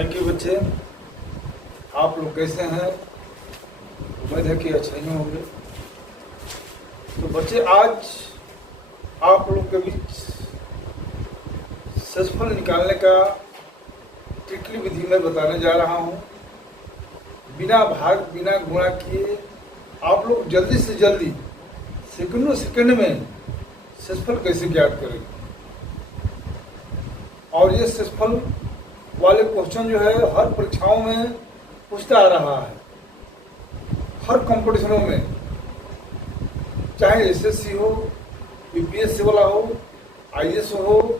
Thank you बच्चे। आप लोग कैसे हैं? उम्मीद है कि अच्छे ही होंगे। तो बच्चे, आज आप लोग के बीच सेसफल निकालने का ट्रिकली विधि मैं बताने जा रहा हूँ। बिना भाग बिना गुणा किए आप लोग जल्दी से जल्दी सेकंड में सेसफल कैसे ज्ञात करेंगे। और ये सेसफल वाले क्वेश्चन जो है हर परीक्षाओं में पूछता आ रहा है, हर कंपटीशनों में, चाहे एसएससी हो, यूपीएससी वाला हो, आईएएस हो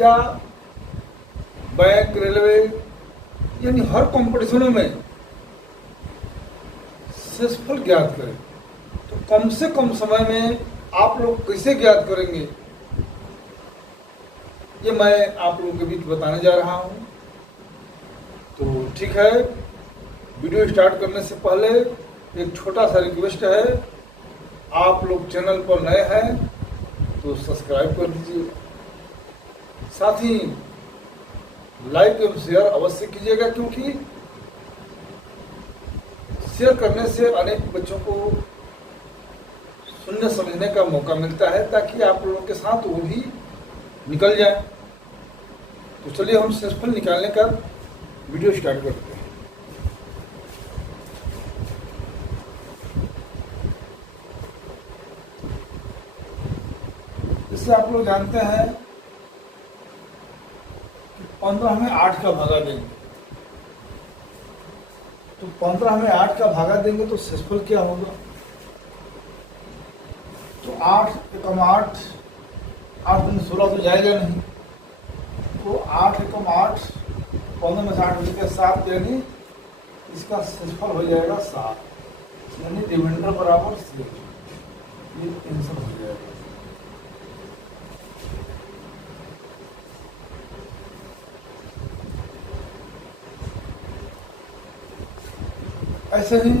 या बैंक, रेलवे, यानी हर कंपटीशनों में सेसफल ज्ञात करें। तो कम से कम समय में आप लोग कैसे ज्ञात करेंगे, ये मैं आप लोगों के बीच बताने जा रहा हूँ। तो ठीक है, वीडियो स्टार्ट करने से पहले एक छोटा सा रिक्वेस्ट है, आप लोग चैनल पर नए हैं तो सब्सक्राइब कर दीजिए, साथ ही लाइक एवं शेयर अवश्य कीजिएगा, क्योंकि शेयर करने से अनेक बच्चों को सुनने समझने का मौका मिलता है, ताकि आप लोगों के साथ वो भी निकल जाए। तो चलिए हम सेसफल निकालने का वीडियो स्टार्ट करते हैं। इससे आप लोग जानते हैं कि 15 में 8 का भागा देंगे, तो 15 में 8 का भागा देंगे तो सेसफल क्या होगा। तो 8 एकम 8, 8 दिन 16 तो जाएगा नहीं, तो 8 एकम 8, 15 में 8 बजे का 7, यानी इसका सेसफल हो जाएगा 7, यानी रिमाइंडर बराबर 6। ये आंसर हो जाएगा। ऐसे ही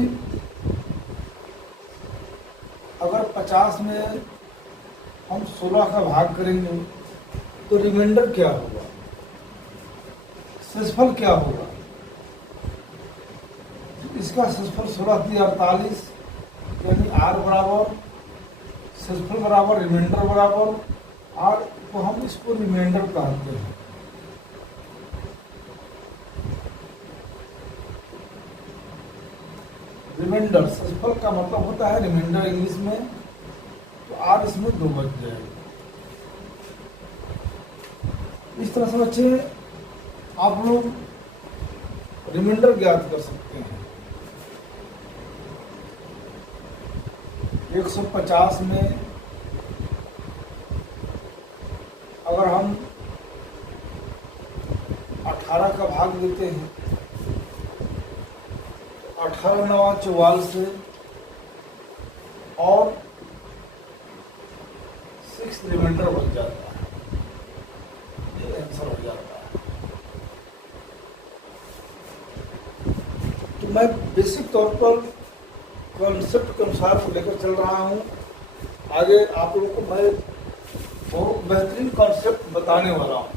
अगर 50 में हम 16 का भाग करेंगे तो रिमाइंडर क्या होगा, सेसफल क्या होगा। इसका सेसफल 16 48, यानी आर बराबर सेसफल बराबर रिमाइंडर बराबर आर, तो हम इसको रिमाइंडर कहते हैं। रिमाइंडर सेसफल का मतलब होता है रिमाइंडर इंग्लिश में, तो आर इसमें 2 बच जाएगा। इस तरह से बच्चे आप लोग रिमाइंडर ज्ञात कर सकते हैं। 150 में अगर हम 18 का भाग देते हैं, 18 9 44 और 6 रिमाइंडर बच जाता है, ये आंसर हो जाता है। तो मैं बेसिक तौर पर कॉन्सेप्ट के अनुसार को लेकर चल रहा हूँ। आगे आप लोगों को मैं बहुत बेहतरीन कॉन्सेप्ट बताने वाला हूँ।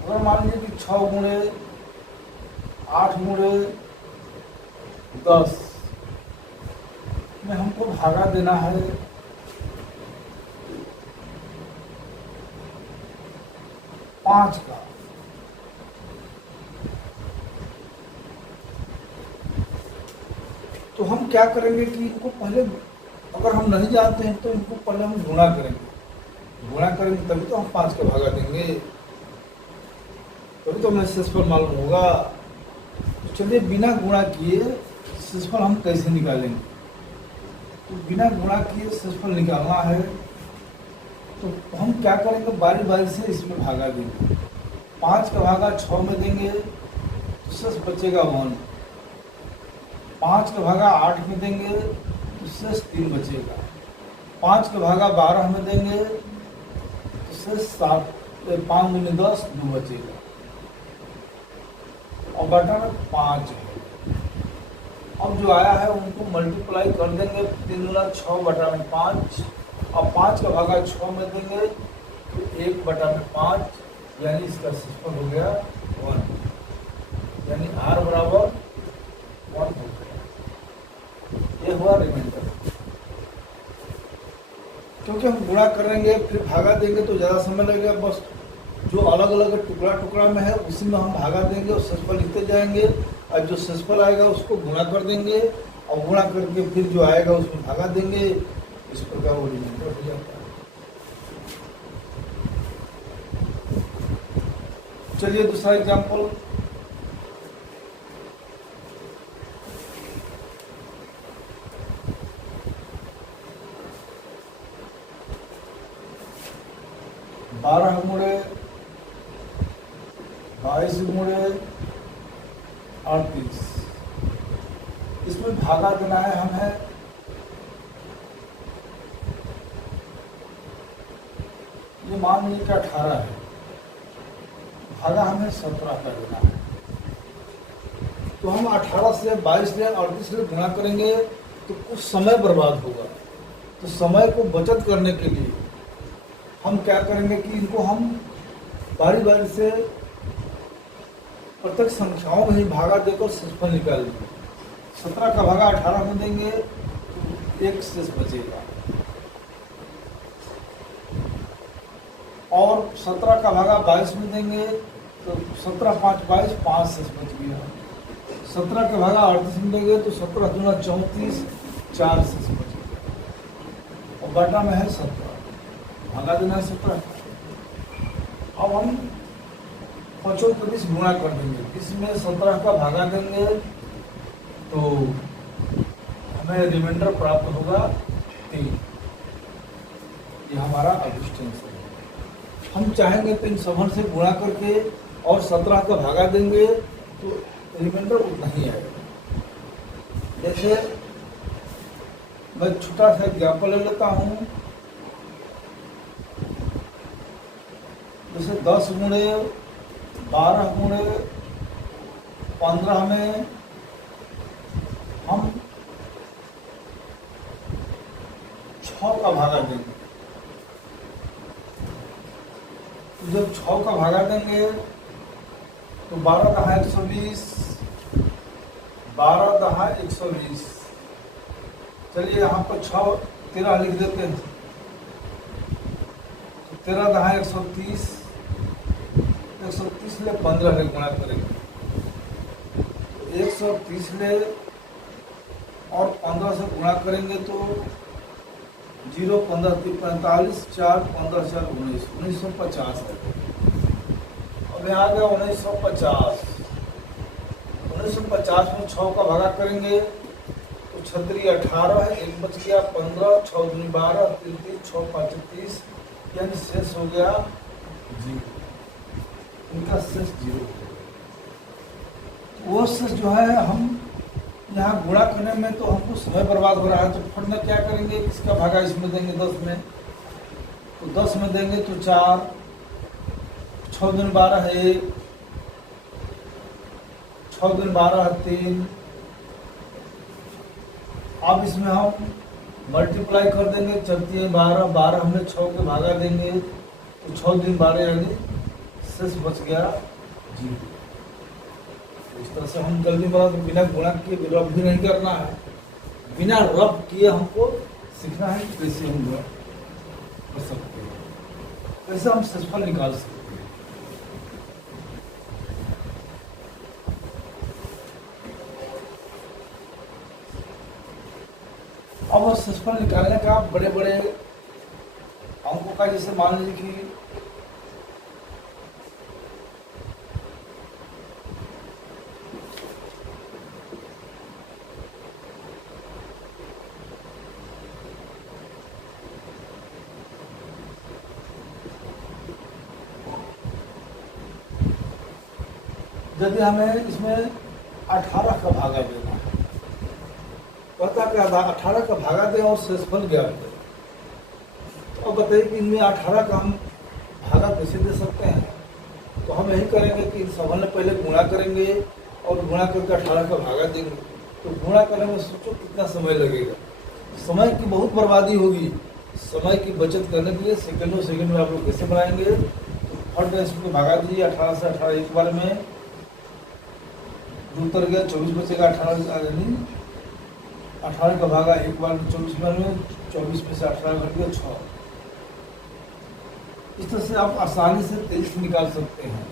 अगर मान लीजिए कि 6 गुणे 8 गुणे 10 में हमको भागा देना है 5 का, तो हम क्या करेंगे कि इनको पहले, अगर हम नहीं जानते हैं तो इनको पहले हम गुणा करेंगे तभी तो हम 5 का भागा देंगे, तभी तो हमें सेसफल मालूम होगा। तो चलिए बिना गुणा किए सेसफल हम कैसे निकालेंगे। तो बिना गुणा किए सेसफल निकालना है तो हम क्या करेंगे, बारी बारी से इसमें भागा देंगे। 5 का भागा 6 में देंगे तो शेष बचेगा 1। 5 का भागा 8 में देंगे तो शेष 3 बचेगा। 5 का भागा 12 में देंगे तो शेष 7, 5 दूनी 10, 2 बचेगा। और बटा में 5 है। अब जो आया है उनको मल्टीप्लाई कर देंगे, 3 गुना 6/5, अब 5 का भागा 6 में देंगे तो 1/5, यानी इसका क्षेत्रफल हो गया 1, यानी r बराबर 1 हो गया। ये हुआ रिमाइंडर। क्योंकि हम गुणा करेंगे फिर भागा देंगे तो ज़्यादा समय लगेगा, बस जो अलग अलग टुकड़ा टुकड़ा में है उसी में हम भागा देंगे और क्षेत्रफल लिखते जाएंगे, और जो क्षेत्रफल आएगा उसको गुणा कर देंगे और गुणा करके फिर जो आएगा उसमें भागा देंगे। इस प्रकार वो रिमाइंडर हो जाता है। चलिए दूसरा एग्जाम्पल, बारह गुणे 22 गुणे 38, इसमें भागा देना है हमें। ये मान लीजिए कि 18 है, भागा हमें 17 का देना है। तो हम 18 से 22 से 38 से गुणा करेंगे तो कुछ समय बर्बाद होगा। तो समय को बचत करने के लिए हम क्या करेंगे कि इनको हम बारी बारी से प्रत्येक संख्याओं में ही भागा देकर क्षेत्रफल निकाल लेंगे। 17 का भागा 18 में देंगे तो 1 शेष बचेगा, और 17 का भागा 22 में देंगे तो 17 5 22, 5 शेष बच गया। 17 का भागा 38 में देंगे तो 17 दूना 34, 4 शेष बच गया, और बटा में है 17, भागा देना है 17। अब हम 5 के 20 गुणा कर देंगे, इसमें 17 का भागा देंगे तो हमें रिमाइंडर प्राप्त होगा 3। ये हमारा अभिष्टेंस है। हम चाहेंगे तो इन सभन से गुणा करके और 17 का भागा देंगे तो रिमाइंडर उतना ही आएगा। जैसे मैं छोटा सा एग्जाम्पल ले लेता हूँ, जैसे 10 गुणे 12 गुणे 15 में हम 6 का भागा देंगे। जब 6 का भागा देंगे तो 12 दहा 120, 12 दहा 120। चलिए यहाँ पर 6 13 लिख देते हैं, 13 दहा 130, 130 ले 15 ले गुणा करेंगे, 130 ले और 15 से गुणा करेंगे तो 0 15 45, 4 15 4 19, 1950 है। अब यहाँ आ गया 1950, 1950 में 6 का भागा करेंगे तो 36 18 है, 1 बच गया 15, 6 दूनी 12, 3 3 6 5 30, यानी शेष हो गया 0। इनका शेष 0 हो गया। वो शेष जो है हम यहाँ गुणा करने में तो हमको समय बर्बाद हो रहा है, तो फट में क्या करेंगे, इसका भागा इसमें देंगे 10 में, तो 10 में देंगे तो 4, 6 दिन 12 है 1, 6 दिन 12 है 3। अब इसमें हम मल्टीप्लाई कर देंगे, चलती है 12, 12 हमने 6 के भागा देंगे तो 6 दिन 12 यानी शेष बच गया 0। इस तरह से हम जल्दी बना, तो बिना गुणा किए रब भी नहीं करना है, बिना रब किए हमको सीखना है कि कैसे हम गुणा कर सकते हैं, कैसे हम क्षेत्रफल निकाल सकते हैं। अब क्षेत्रफल निकालने का बड़े बड़े अंकों का, जैसे मान लीजिए कि यदि हमें इसमें 18 का भागा देना है, पता क्या 18 का भागा दें और शेषफल ज्ञात दें, तो अब बताइए कि इनमें 18 का हम भागा कैसे दे सकते हैं। तो हम यही करेंगे कि इन सबल में पहले गुणा करेंगे और गुणा करके 18 का भागा देंगे। तो गुणा करने में सोचो कितना समय लगेगा, समय की बहुत बर्बादी होगी। समय की बचत करने के लिए सेकंडों सेकंड में आप लोग कैसे बनाएंगे, तो फट इसको भगा दीजिए। 18 से 18 एक बार में 2 उतर गया, 24 बचेगा। 18 का भागा एक बार में 24 बार में, 24 में से 18 घट गया 6। इस तरह से आप आसानी से 23 निकाल सकते हैं।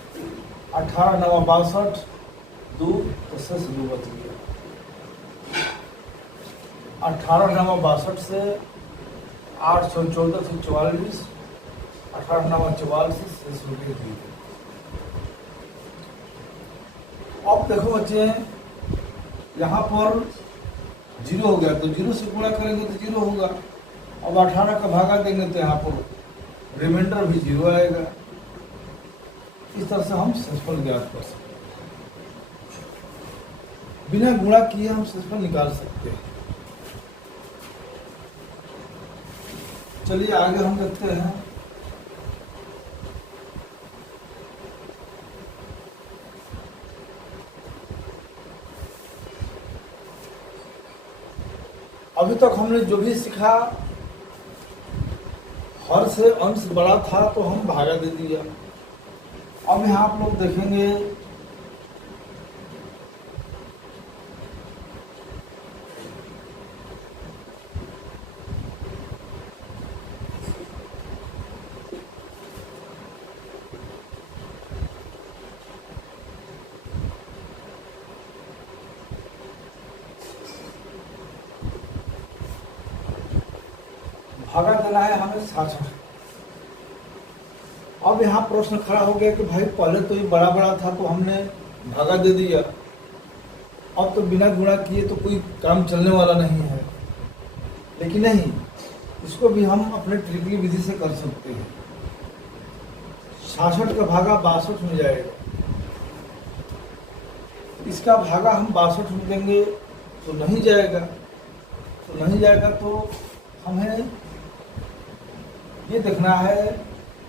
18 9 62, 2 तो शेष 2 बच गया। 18 9 62 से 8 6 14 से 44, 18 9 44 से शेष हो गए 2। अब देखो बच्चे, यहाँ पर 0 हो गया, तो 0 से गुणा करेंगे तो 0 होगा। अब 18 का भागा देंगे तो यहाँ पर रिमाइंडर भी 0 आएगा। इस तरह से हम शेषफल ज्ञात कर सकते हैं। बिना गुणा किए हम शेषफल निकाल सकते हैं। चलिए आगे हम देखते हैं। अभी तक हमने जो भी सीखा, हर से अंश बड़ा था तो हम भागा दे दिया। अब यहाँ आप लोग देखेंगे भागा देना है हमें 66। अब यहाँ प्रश्न खड़ा हो गया कि भाई पहले तो ये बड़ा बड़ा था तो हमने भागा दे दिया, अब तो बिना गुणा किए तो कोई काम चलने वाला नहीं है। लेकिन नहीं, इसको भी हम अपने ट्रिपली विधि से कर सकते हैं। 66 का भागा 62 में जाएगा, इसका भागा हम 62 में देंगे तो नहीं जाएगा। तो नहीं जाएगा तो हमें ये देखना है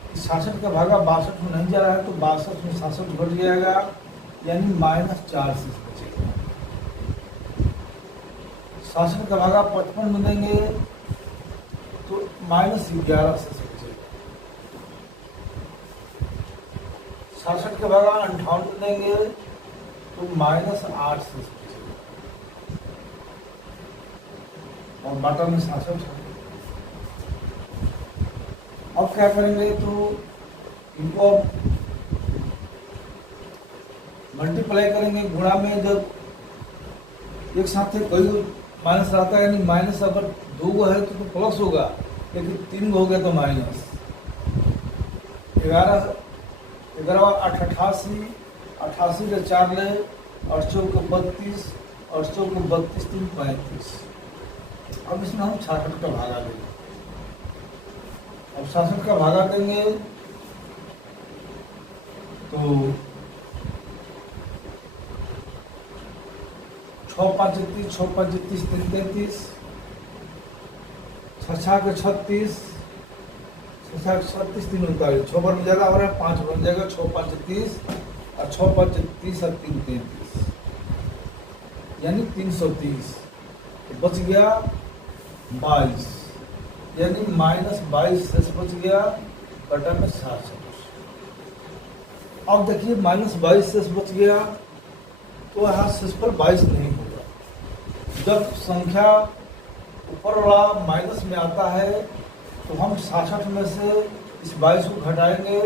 कि 66 का भागा 62 में नहीं जा रहा है, तो 62 में 66 घट जाएगा, यानी -4 शेष बचेगा। 66 का भागा 55 में देंगे तो -11 शेष बचेगा। 66 का भागा 58 में देंगे तो -8 शेष बचेगा। और बाटा में 66 है। अब क्या करेंगे, तो इनको मल्टीप्लाई करेंगे। गुणा में जब एक साथ से कोई माइनस रहता है, यानी माइनस अगर 2 गो है तो प्लस होगा, लेकिन 3 गो हो गया तो माइनस। 11 8 88, 88 से 4 ले, 8 को 32, 8 को 32 3 35। अब इसमें हम 66 का भागा देंगे। अब 66 का भागा देंगे तो 6 5 30, 6 5 30 3 33, 6 के 36, 6 36 3 39, 6 बन जाएगा और 5 बन जाएगा। 6 5 30 और 6 5 30 और 3 33, यानी 330। तो बच गया 22, यानी -22 शेष बच गया बटा में 66। अब देखिए -22 शेष बच गया तो यहाँ शेषफल 22 नहीं होगा। जब संख्या ऊपर वाला माइनस में आता है तो हम 66 में से इस 22 को घटाएंगे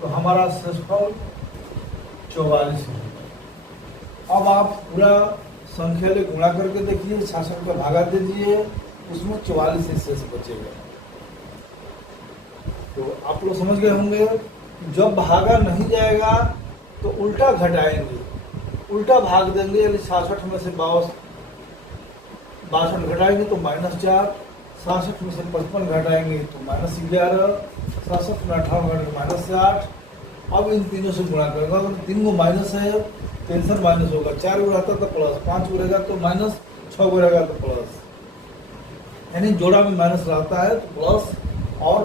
तो हमारा शेषफल 44 होगा। अब आप पूरा संख्या ले गुणा करके देखिए, 66 का भागा दे दीजिए, उसमें 44 से शेष बचेगा। तो आप लोग समझ गए होंगे, जब भागा नहीं जाएगा तो उल्टा घटाएंगे, उल्टा भाग देंगे, यानी 66 में से 62 घटाएंगे तो -4, 66 में से 55 घटाएंगे तो -11, 67 में 58 घटाएंगे -8। अब इन तीनों से गुणा करेंगे, अगर 3 को माइनस है तो आंसर माइनस होगा। 4 को रहता तो प्लस, 5 को रहेगा तो माइनस, 6 को रहेगा तो प्लस, यानी जोड़ा में माइनस रहता है तो प्लस, और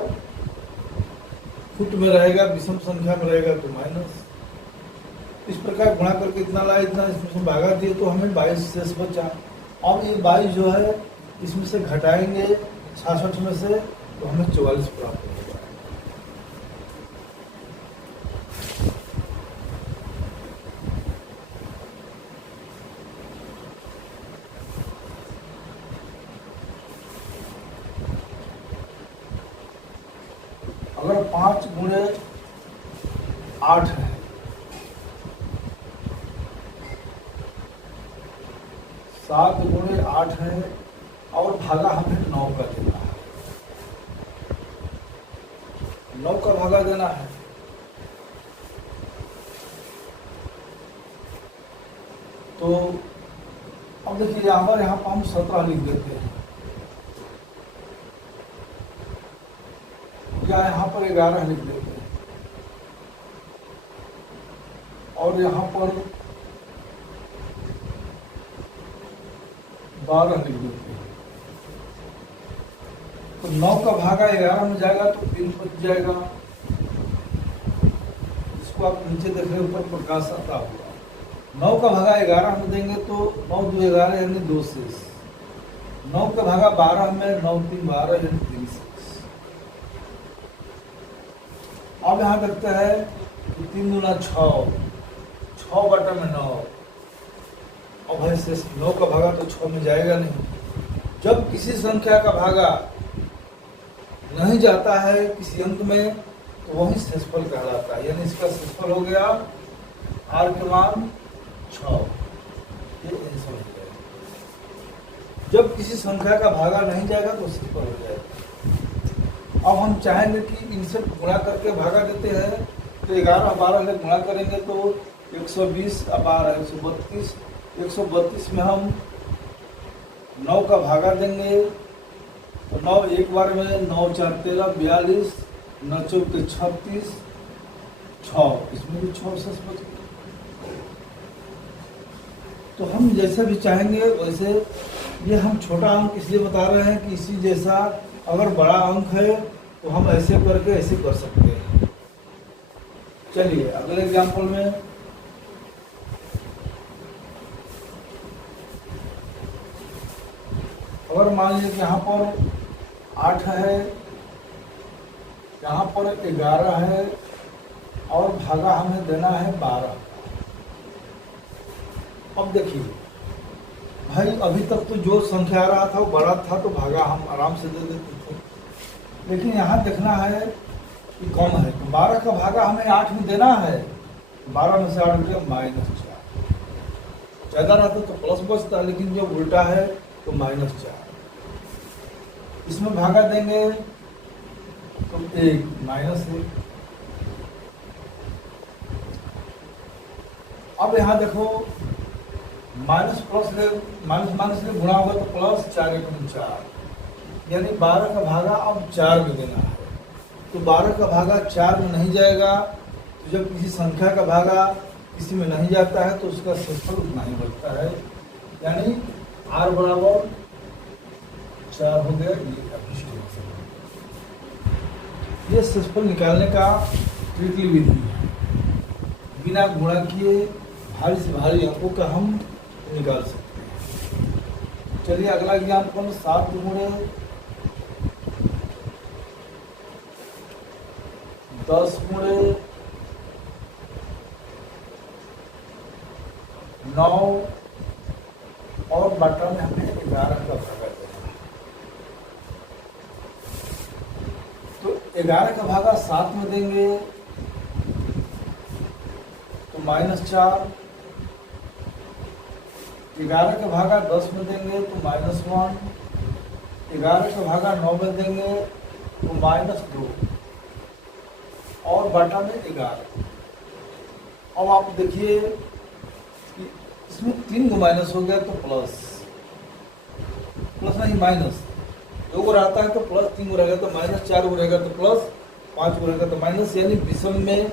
फुट में रहेगा, विषम संख्या में रहेगा तो माइनस। इस प्रकार गुणा करके इतना लाए, इतना इसमें भागा दिए तो हमें 22 शेष बचा। अब ये 22 जो है इसमें से घटाएंगे 66 में से तो हमें 44 प्राप्त होगा। अगर 5 गुणे 8 है, 7 गुणे 8 है और भागा हमें 9 का देना है, 9 का भागा देना है। तो अब देखिए यहाँ पर हम 17 लिख देते हैं, या यहाँ पर 11 लिख देते हैं और यहाँ पर 12 लिख देते हैं। तो 9 का भागा 11 में जाएगा तो 3 बच जाएगा। इसको आप नीचे देख रहे ऊपर प्रकाश आता हुआ। 9 का भागा 11 में देंगे तो 9 2 11 यानी 2 शेष। 9 का भागा 12 में 9 3 12 यानी 3 शेष। अब यहाँ देखते हैं कि 3 गुना 6, 6 बटा में 9। और भाई शेष 9 का भागा तो 6 में जाएगा नहीं। जब किसी संख्या का भागा नहीं जाता है किसी अंक में तो वही शेषफल कहलाता है। यानी इसका शेषफल हो गया r के मान 6, ये आंसर हो जाएगा। जब किसी संख्या का भागा नहीं जाएगा तो शेषफल हो जाएगा। अब हम चाहेंगे कि इनसे गुणा करके भागा देते हैं तो 11 12 से गुणा करेंगे तो 120 12 132। 132 में हम 9 का भागा देंगे तो 9 एक बार में 9 4 13 42, 9 4 36, 6 इसमें भी 6 शेष बच गए। तो हम जैसे भी चाहेंगे वैसे, ये हम छोटा अंक इसलिए बता रहे हैं कि इसी जैसा अगर बड़ा अंक है तो हम ऐसे करके ऐसे कर सकते हैं। चलिए अगले एग्जाम्पल में अगर मान लीजिए कि यहाँ पर 8 है, यहाँ पर 11 है और भागा हमें देना है 12। अब देखिए भाई अभी तक तो जो संख्या आ रहा था वो बड़ा था तो भागा हम आराम से दे देते थे, लेकिन यहाँ देखना है कि कम है। तो 12 का भागा हमें 8 में देना है, 12 में से 8 गया -4। ज़्यादा रहता तो प्लस बचता, लेकिन जो उल्टा है तो -4। इसमें भागा देंगे तो 1 -1। अब यहाँ देखो माइनस प्लस ले माइनस से गुणा होगा तो प्लस 4 × 4 यानी 12 का भागा अब 4 में देना है। तो 12 का भागा 4 में नहीं जाएगा। तो जब किसी संख्या का भागा किसी में नहीं जाता है तो उसका शेषफल उतना ही बचता है, यानी r बराबर 4 हो गया। ये शेषफल निकालने का ट्रिकली विधि है। बिना गुणा किए भारी से भारी अंकों का हम निकाल सकते हैं। चलिए अगला एग्जाम्पल 7 गुणे 10 गुणे 9 और बटा में हमें 11 का भागा देना है। तो 11 का भागा 7 में देंगे तो -4। 11 का भागा 10 में देंगे तो -1। 11 का भागा 9 में देंगे तो -2 और बटा में 11। अब आप देखिए कि इसमें 3 को माइनस हो गया तो प्लस नहीं माइनस, 2 को रहता है तो प्लस, 3 को रहेगा तो माइनस, 4 को रहेगा तो प्लस, 5 को रहेगा तो माइनस। यानी विषम में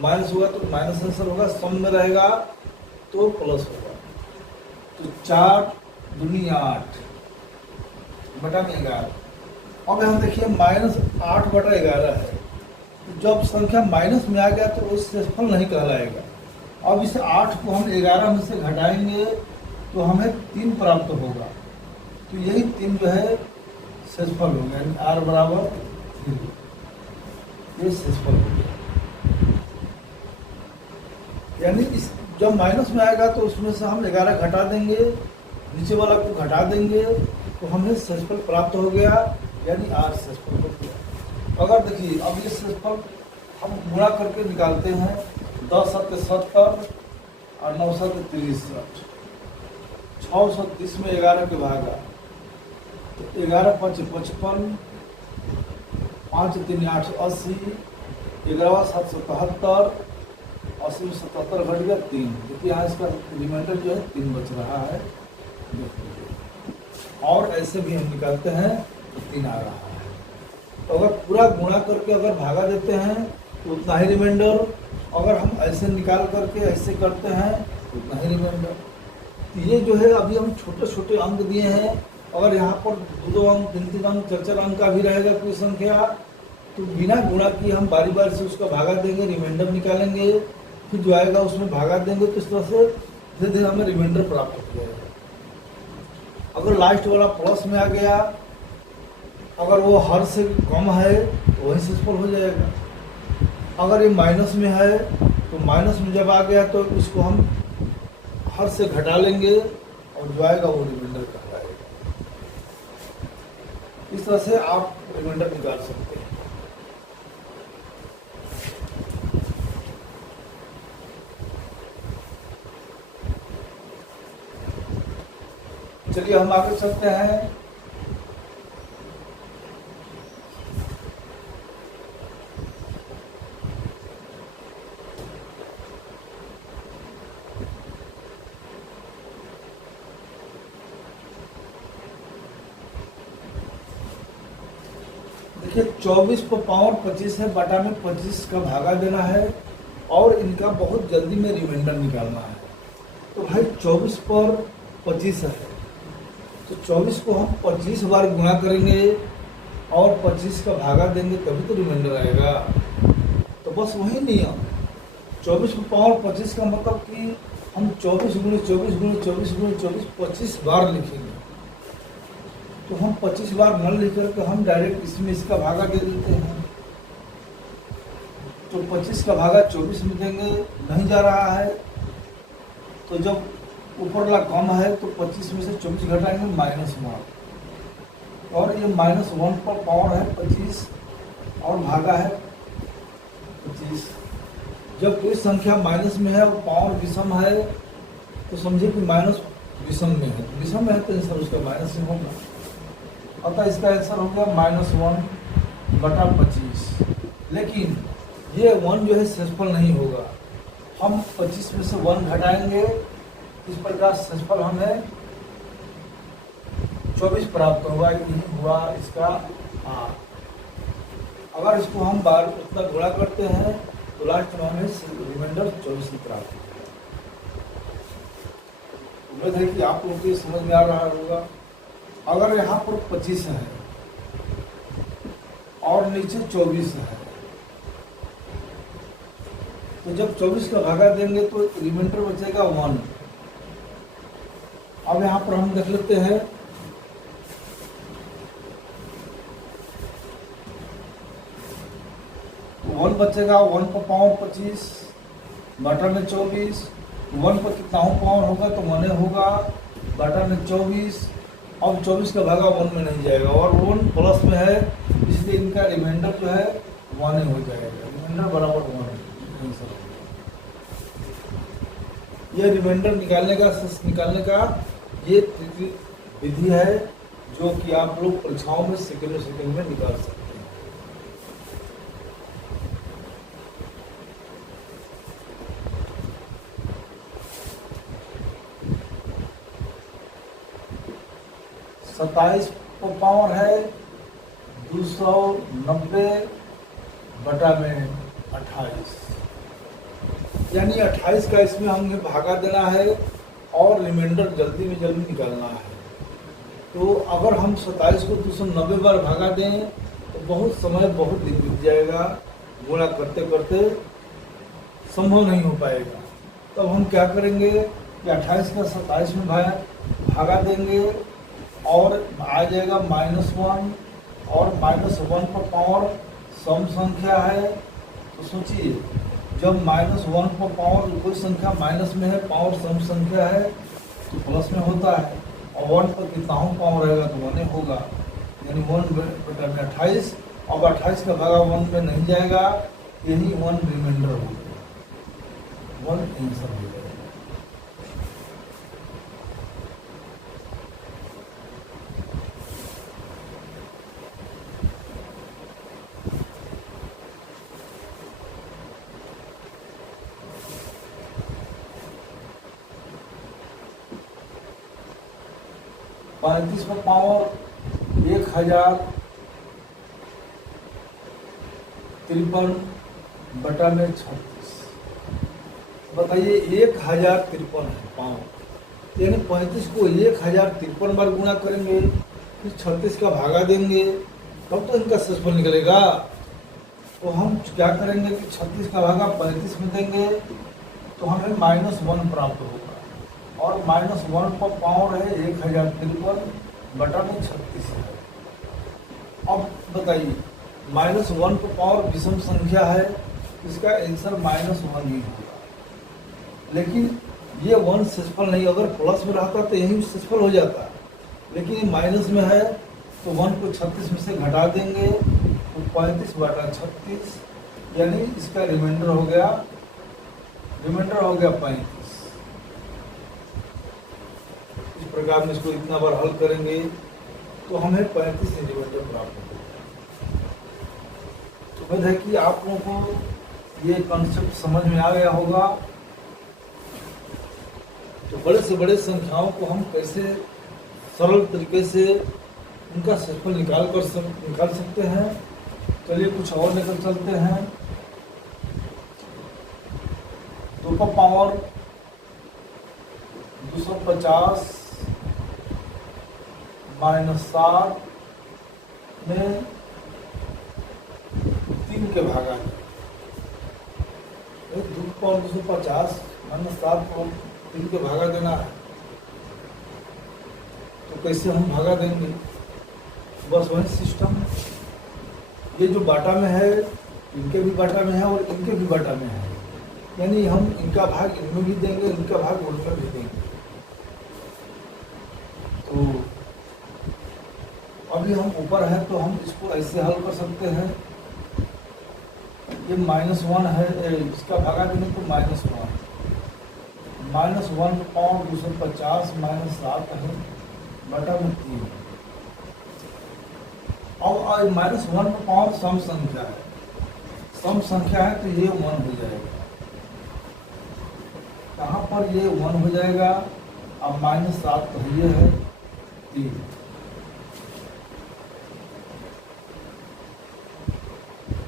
माइनस होगा तो माइनस आंसर होगा, सम में रहेगा तो प्लस होगा। तो 4 दूनी 8 बटा में 11। अब यहाँ देखिए -8 बटा 11 है। तो जब संख्या माइनस में आ गया तो वो शेषफल नहीं कहलाएगा। अब इस 8 को हम 11 में से घटाएंगे तो हमें 3 प्राप्त होगा। तो यही 3 जो है शेषफल हो गया, यानी r बराबर 3, ये शेषफल हो गया। यानी इस जब माइनस में आएगा तो उसमें से हम 11 घटा देंगे, नीचे वाला को घटा देंगे तो हमें शेषफल प्राप्त हो गया, यानी r शेषफल हो गया। अगर देखिए अब ये शेषफल हम गुणा करके निकालते हैं, 10 7 70 और 9 7 63, 630 में 11 के भागा तो 11 5 55, 5 3 8 80, 11 7 77, 80 में 77 घट गया 3। देखिए यहाँ इसका रिमाइंडर जो है 3 बच रहा है। और ऐसे भी हम निकालते हैं तो 3 आ रहा है। तो अगर पूरा गुणा करके अगर भागा देते हैं तो उतना ही रिमाइंडर, अगर हम ऐसे निकाल करके ऐसे करते हैं तो उतना ही रिमाइंडर। तो ये जो है अभी हम छोटे छोटे अंक दिए हैं। अगर यहाँ पर 2 अंक 3 अंक 4 अंक का भी रहेगा कोई संख्या तो बिना गुणा किए हम बारी बारी से उसका भागा देंगे, रिमाइंडर निकालेंगे, फिर जो आएगा उसमें भागा देंगे। तो इस तरह से धीरे धीरे हमें रिमाइंडर प्राप्त हो जाएगा। अगर लास्ट वाला प्लस में आ गया, अगर वो हर से कम है तो वही शेषफल हो जाएगा। अगर ये माइनस में है तो माइनस में जब आ गया तो इसको हम हर से घटा लेंगे और जो आएगा वो रिमाइंडर कहलाएगा। इस तरह से आप रिमाइंडर निकाल सकते हैं। चलिए हम आगे चलते हैं। देखिए 24 पर पावर 25 है, बटा में 25 का भागा देना है और इनका बहुत जल्दी में रिमाइंडर निकालना है। तो भाई 24 पर 25 है तो 24 को हम 25 बार गुणा करेंगे और 25 का भागा देंगे तभी तो रिमाइंडर आएगा। तो बस वही नियम, 24 पर पावर 25 का मतलब कि हम 24 गुणे 24 गुणे 24 गुणे 24 25 बार लिखेंगे। तो हम 25 बार न लिख करके हम डायरेक्ट इसमें इसका भागा दे देते हैं। तो 25 का भागा 24 में देंगे, नहीं जा रहा है तो जब ऊपर वाला कम है तो 25 में से 24 घटाएंगे -1 और ये -1 पर पावर है 25 और भागा है 25। जब कोई संख्या माइनस में है और पावर विषम है तो समझिए कि माइनस विषम में है, विषम में है तो आंसर उसका माइनस में होगा। अतः इसका आंसर हो गया -1 बटा 25। लेकिन ये 1 जो है शेषफल नहीं होगा, हम 25 में से 1 घटाएंगे, इस प्रकार शेषफल हमें 24 प्राप्त होगा। यही हुआ इसका R। अगर इसको हम बार उतना गुणा करते हैं तो लास्ट में हमें रिमाइंडर 24 ही प्राप्त होगा। उम्मीद है कि आप लोगों को समझ में आ रहा होगा। अगर यहाँ पर 25 है और नीचे 24 है तो जब 24 का भागा देंगे तो रिमाइंडर बचेगा 1। अब यहाँ पर हम देख लेते हैं, तो 1 बचेगा, 1 पर पावर 25 बटा में 24, 1 पर कितना पावर होगा तो 1 होगा बटा में 24। अब 24 का भागा 1 में नहीं जाएगा और 1 प्लस में है इसलिए इनका रिमाइंडर जो है 1 ही हो जाएगा। रिमाइंडर बराबर 1 आंसर। ये रिमाइंडर निकालने का ये विधि है जो कि आप लोग परीक्षाओं में सेकंड में निकाल सकते हैं। सत्ताईस पावर है 290 बटा में 28, यानी 28 का इसमें हमें भागा देना है और रिमाइंडर जल्दी में जल्दी निकालना है। तो अगर हम 27 को 290 बार भागा दें तो बहुत समय बहुत दिन बीत जाएगा, गुणा करते करते संभव नहीं हो पाएगा। तब हम क्या करेंगे कि 28 का 27 में भागा देंगे और आ जाएगा -1, और -1 पर पावर सम संख्या है। तो सोचिए, जब -1 पर पावर कोई संख्या माइनस में है, पावर सम संख्या है, तो प्लस में होता है, और 1 पर कितना पावर रहेगा तो 1 होगा, यानी 1/28। अब 28 का भागा 1 में नहीं जाएगा, यही 1 रिमाइंडर हो गया, 1 आंसर हो जाएगा। पैंतीस का पावर 1053/36। बताइए 1053 है पावर, यानी 35 को 1053 बार गुणा करेंगे, फिर 36 का भागा देंगे, तब तो इनका सेसफल निकलेगा। तो हम क्या करेंगे कि 36 का भागा 35 में देंगे, तो हमें -1 प्राप्त होगा, और -1 पर पावर है 1053/36 है। अब बताइए, -1 पर पावर विषम संख्या है, इसका आंसर -1 ही होगा, लेकिन ये 1 सेसफल नहीं, अगर प्लस में रहता तो यही सेसफल हो जाता, लेकिन माइनस में है तो 1 को 36 में से घटा देंगे, तो 35/36, यानी इसका रिमाइंडर हो गया 35। इस प्रकार में इसको इतना बार हल करेंगे तो हमें 35 सेंटीमीटर प्राप्त होगा। तो उम्मीद है कि आप लोगों को ये कॉन्सेप्ट समझ में आ गया होगा। तो बड़े से बड़े संख्याओं को हम कैसे सरल तरीके से उनका सेसफल निकाल सकते हैं। चलिए कुछ और लेकर चलते हैं। 2 का पावर 250 -7 में 3 के भागा है। 2 का पावर 250 -7 को 3 के भागा देना है, तो कैसे हम भागा देंगे? बस वही सिस्टम, ये जो बाटा में है इनके भी बाटा में है और इनके भी बाटा में है, यानी हम इनका भाग इनमें भी देंगे, इनका भाग उनमें भी देंगे। तो अभी हम ऊपर है तो हम इसको ऐसे हल कर सकते हैं, ये -1 है, इसका भागा देंगे तो -1 पावर 250 -7 है बटा में 3। और -1 पावर सम संख्या है, सम संख्या है तो ये 1 हो जाएगा। कहाँ पर ये 1 हो जाएगा? अब -7 तो ये है 3,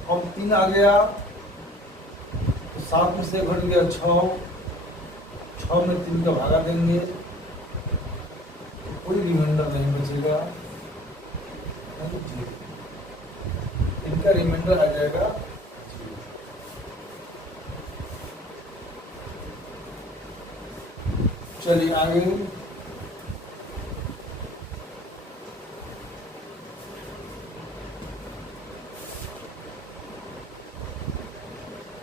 अब 3 आ गया तो 7 में से घट गया 6 में 3 का भागा देंगे तो कोई रिमाइंडर नहीं बचेगा, इनका रिमाइंडर आ जाएगा 0। चलिए आगे।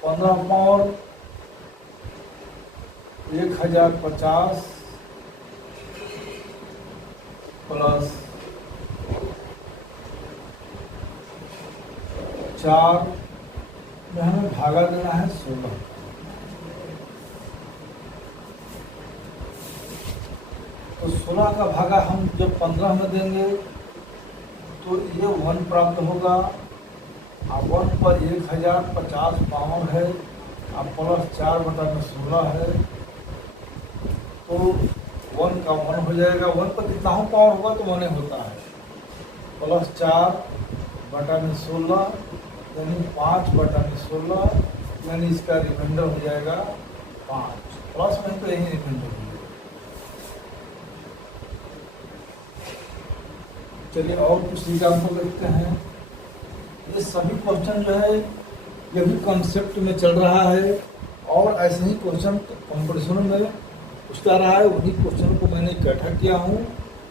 पंद्रह पावर 1050 प्लस 4 में हमें भागा देना है 16। तो 16 का भागा हम जब 15 में देंगे तो ये 1 प्राप्त होगा। अब 1 पर 1050 पावर है, अब प्लस 4/16 है, तो 1 का 1 हो जाएगा। 1 पर कितना पावर होगा तो 1 होता है, प्लस 4/16 यानी 5/16, यानी इसका रिमाइंडर हो जाएगा 5। प्लस में तो यही रिमाइंडर हो जाएगा। चलिए और कुछ एग्जाम्पल देखते हैं। ये सभी क्वेश्चन जो है ये भी कॉन्सेप्ट में चल रहा है, और ऐसे ही क्वेश्चन कॉम्पिटिशनों में पूछता रहा है, उन्हीं क्वेश्चन को मैंने इकट्ठा किया हूँ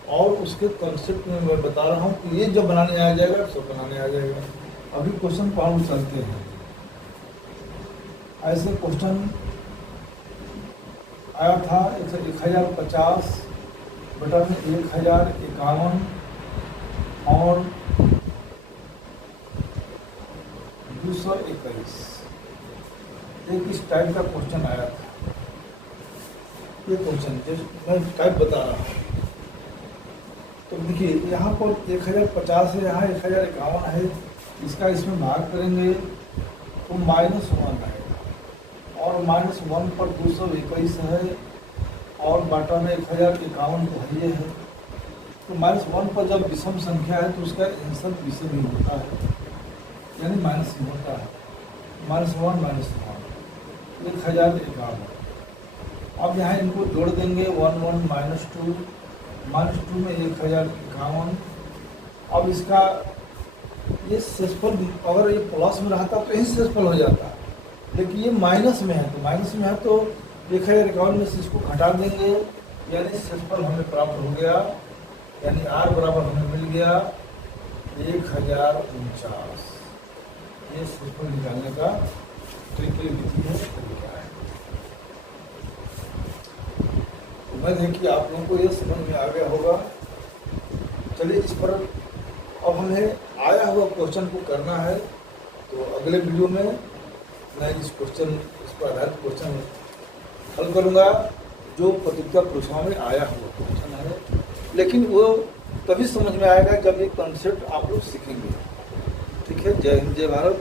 और उसके कंसेप्ट में मैं बता रहा हूँ कि ये जब बनाने आ जाएगा सब बनाने आ जाएगा। अभी क्वेश्चन पढ़ चलते हैं। ऐसे क्वेश्चन आया था 1050 बटा में 1051 और 221, एक इस टाइप का क्वेश्चन आया था। ये क्वेश्चन मैं टाइप बता रहा हूँ। तो देखिए यहाँ पर 1050 है, यहाँ 1051 है, इसका इसमें भाग करेंगे तो -1 आएगा और -1 पर 221 है और बाटा में 1051 तो है ये है। तो -1 पर जब विषम संख्या है तो उसका आंसर विषम ही होता है, यानी माइनस ही होता है। -1 -1 1051। अब यहाँ इनको जोड़ देंगे 1 1 -2 -2 में 1051। अब इसका ये सेसफल, अगर ये प्लस में रहता तो यही सेसफल हो जाता, लेकिन ये माइनस में है तो 1051 में से इसको घटा देंगे, यानी सेसफल हमें प्राप्त हो गया, यानी R बराबर हमें मिल गया 1049। ये सेसफल निकालने का ट्रिकी विधि है, तरीका है। उम्मीद है कि आप लोगों को ये समझ में आ गया होगा। चलिए इस पर अब हमें आया हुआ क्वेश्चन को करना है, तो अगले वीडियो में मैं इस पर आधारित क्वेश्चन हल करूँगा जो प्रतियोगिता परीक्षा में आया हुआ क्वेश्चन है, लेकिन वो तभी समझ में आएगा जब ये कॉन्सेप्ट आप लोग सीखेंगे। ठीक है, जय हिंद, जय भारत।